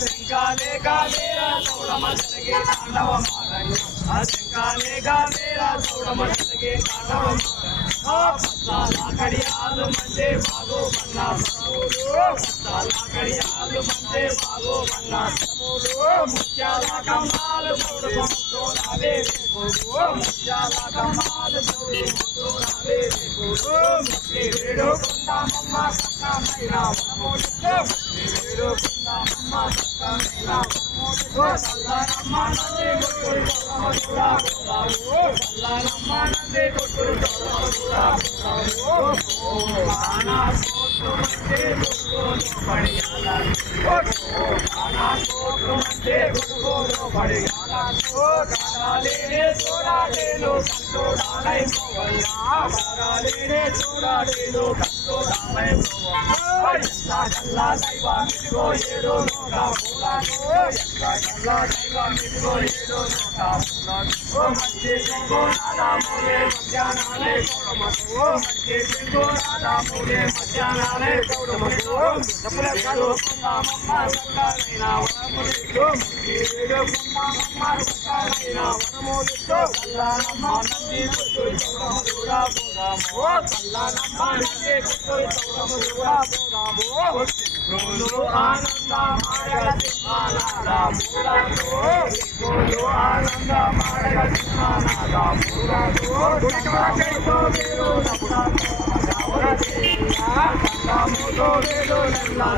శంకాలే గాలేరా చౌడమసలగే తాండవమాడంగా శంకాలే గాలేరా చౌడమసలగే తాండవమాడంగా పత్తాల కడియాలు మండే బాగో బన్నా సములు పత్తాల కడియాలు మండే బాగో బన్నా సములు ముత్యాల కమ్మాలు చౌడమతో రావే ముత్యాల కమ్మాలు చౌడమతో రావే ముక్తి వేడుకుందామమ్మ సక్కమైన వనమూలితో వేడుకుందామమ్మ సక్కమైన వనమూలితో చల్లనమ్మ నంది కొట్టుడు తొలమదురావు చల్లనమ్మ నంది కొట్టుడు తొలమదురావు ఆనా సోటు మంటే కొట్టుకోను పడియాల ఆనా సోటు మంటే కొట్టుకోను పడియాల కాడాలేనే చూడాలేను కంటోడాలై మోవయ్యా కాడాలేనే చూడాలేను కంటోడాలై మోవయ్యా ఎల్లా దైవ మిదిగో ఏడో నోగా పూలాను ఎల్లా దైవ మిదిగో ఏడో నోగా పూలాను మంచి సింగో నాదా మూలే మధ్యాహ్నాలే కౌడమతో మంచి సింగో నాదా మూలే మధ్యాహ్నాలే కౌడమతో చెప్పులే కలుపుకుందామమ్మ సక్కలైన వనములితో మంచి వేడుకుందామమ్మ సక్కలైన వనములితో చల్లనమ్మ నంది కొట్టుడు చౌడమదురా పోదాము చల్లనమ్మ నంది కొట్టుడు చౌడమదురా పోదాము చిక్కులు ఆనంద మాడగ సింహానాద మూలతో చిక్కులు ఆనంద మాడగ సింహానాద మూలతో గుడికలకైతో వేరు నమ్ముతో వేరు నెల్లా